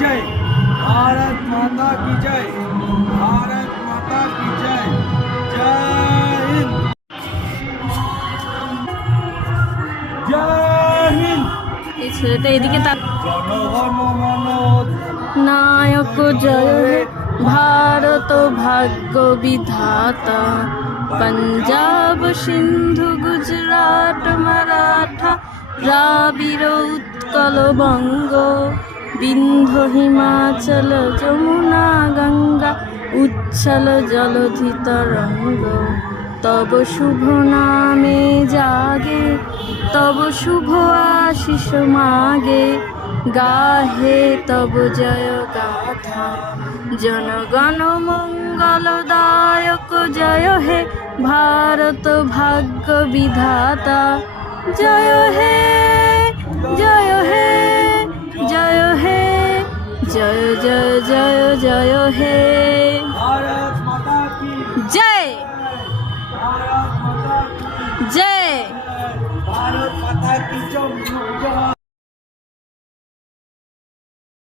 जय। भारत माता की जय। भारत माता की जय। जय हिंद। जय हिंद। এই ছেলেটা এদিকে জনগণ মন নায়ক জয় হে ভারত ভাগ্য বিধাতা পঞ্জাব সিন্ধু গুজরাট মারাঠা দ্রাবিড় উৎকল বঙ্গ বিন্ধ্য হিমাচল যমুনা গঙ্গা উচ্ছল জলধি তরঙ্গ তব শুভ নামে জাগে তব শুভ আশিস মাগে গাহে তব জয় গাথা জনগণ মঙ্গলদায়ক জয় হে ভারত ভাগ্য বিধাতা জয় হে জয় হে জয় হে জয় জয় জয় জয় হে भारत माता की জয় भारत माता की জয় भारत माता की जो